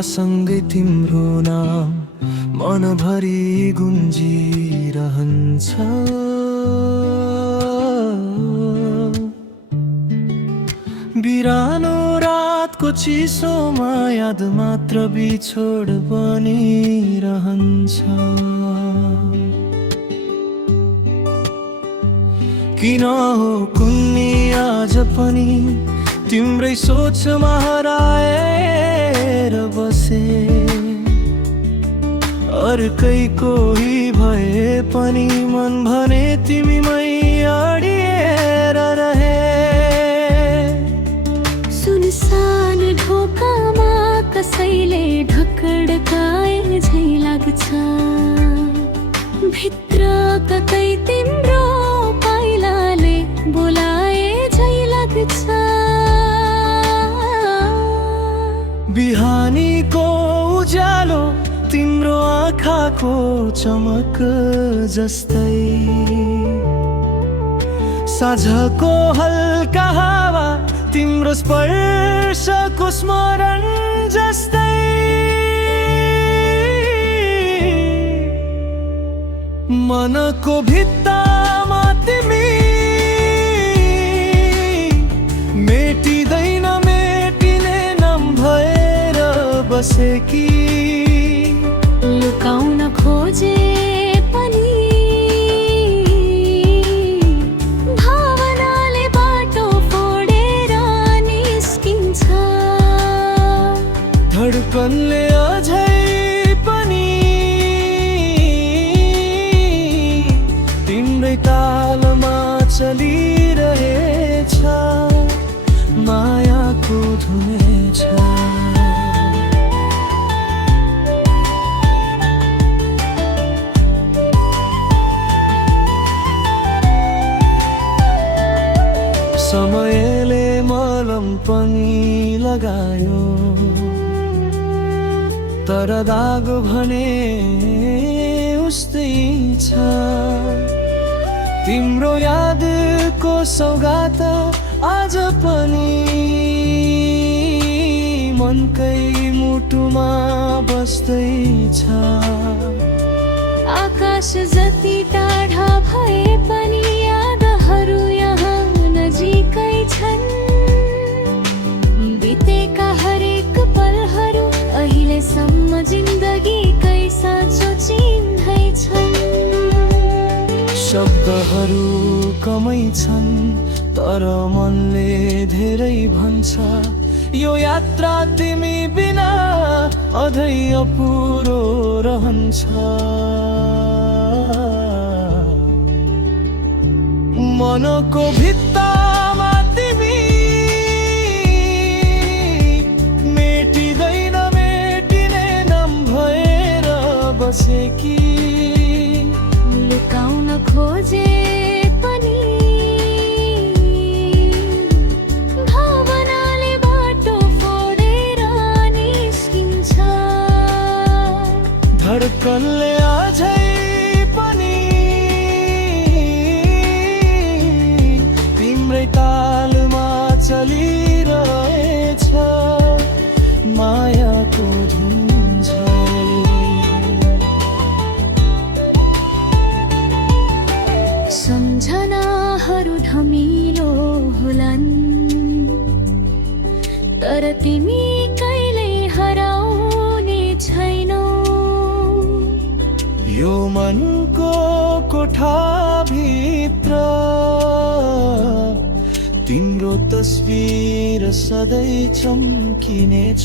सँगै तिम्रो नाम मनभरि गुन्जिरहन्छ। बिरानो रातको चिसोमा याद मात्र बिछोड बनिरहन्छ। किन हो कुन्नी आज पनि तिम्रै सोचमा हराएर बसे। अर्कै कोही भए पनि मन भने तिमीमै अडिएर रहे। सुनसान ढोकामा कसैले ढकढकाए झै लाग्छ। भित्र कतै तिम्रो पाइलाले बोलाए झै लाग्छ। बिहानीको उज्यालो तिम्रो आँखाको चमक जस्तै। साँझको हल्का हावा तिम्रो स्पर्शको स्मरण जस्तै। मनको भित्तामा तिमी मेटिँदैन मेटिने नाम भएर बसेकी। लुकाउन खोजे पनि भावनाले बाटो फोडेर निस्किन्छ। धडकनले अझै पनि तिम्रै तालमा चलिरहेछ। मायाको धुनै छ। समयले मलम पनि लगायो तर दाग भने उस्तै छ। तिम्रो यादको सौगात आज पनि मनकै मुटुमा बस्दै छ। आकाश जति टाढा भए पनि यादहरू यहाँ नजिकै छन्। बितेका हरेक पलहरू अहिलेसम्म जिन्दगीकै साँचो चिन्है छन्। शब्दहरू कमै छन् तर मनले धेरै भन्छ। यो यात्रा तिमी बिना अझै अपुरो रहन्छ। मनको भित्तामा तिमी मेटिँदैन मेटिने नाम भएर बसेकी। लुकाउन खोजे पनि भावनाले बाटो फोडेर निस्किन्छ। धडकनले अझै पनि तिम्रै तालमा चलिरहेछ। मायाको धुन छ। सम्झनाहरू धमिलो होलान् तर तिमी कहिले हराउने छैनौ। यो मनको कोठाभित्र तिम्रो तस्बिर सधैँ चम्किनेछ।